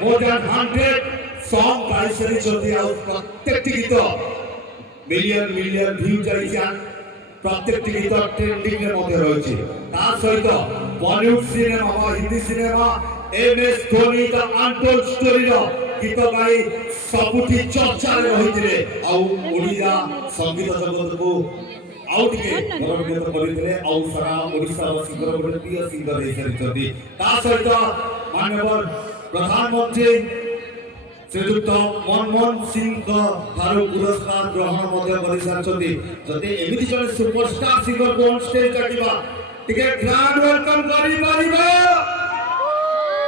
more than 100 song গাইছেন যদি আর প্রত্যেকটি গীত মিলিয়ন মিলিয়ন ভিউ যাইছেন প্রত্যেকটি গীত ট্রেন্ডিং এর মধ্যে রয়েছে তার সহিত বলিউড সিনেমা বা Hindi cinema MS Dhoni the untold story रो गीत गाई सबुठी चर्चा रे रहिथिले आउ ओडिया संगीत जगत को आउट के गौरवान्वित करिथिले आउ सारा ओडिसा वासीकर गोटे प्रिय सिंगर रे सरिचति ता सहित माननीय प्रधानमंत्री श्रीयुक्त मनमोहन सिंह ठारू पुरस्कार ग्रहण मध्य करिसारछति जदि एमिति जने सुपरस्टार सिंगर को ऑन स्टेज डाकिबा टिके ग्रैंड वेलकम करि परिबा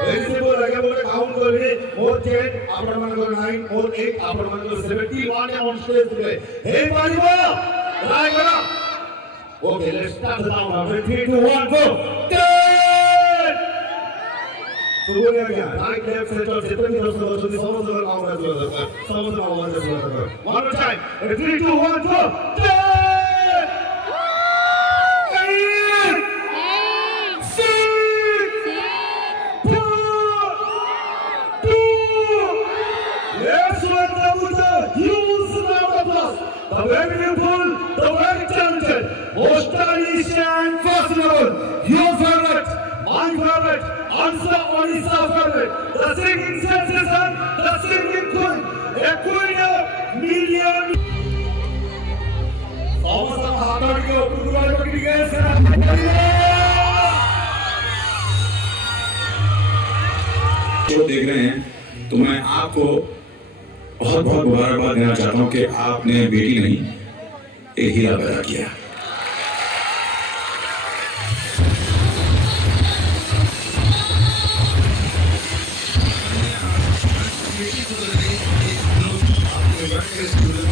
एलिजिबल लगे बोले काउंट करबे मोर 10 आपण मानकर 9 मोर 8 आपण मानकर 71 ऑन स्टेज दिले हे परिबा ट्राई करा okay let's start the count 3 2 1 गो शुरू हो गया राइट लेफ्ट सेंटर जितने भी दोस्त लोग समझ लो काउंट कर दो समझ लो आवाज से बोल दो one more time 3 2 1 go The very beautiful, the very talented, most stylish and fashionable, your favorite, my favorite, Ansa Odisha favorite, the singing sensation, the singing queen, a queen of million. Samasta haatar ke upar pakdi gaye sir. जो देख रहे हैं तो मैं आपको बहुत बहुत मुबारकबाद देना चाहता हूं कि आपने बेटी नहीं एक हीरा पैदा किया। बेटी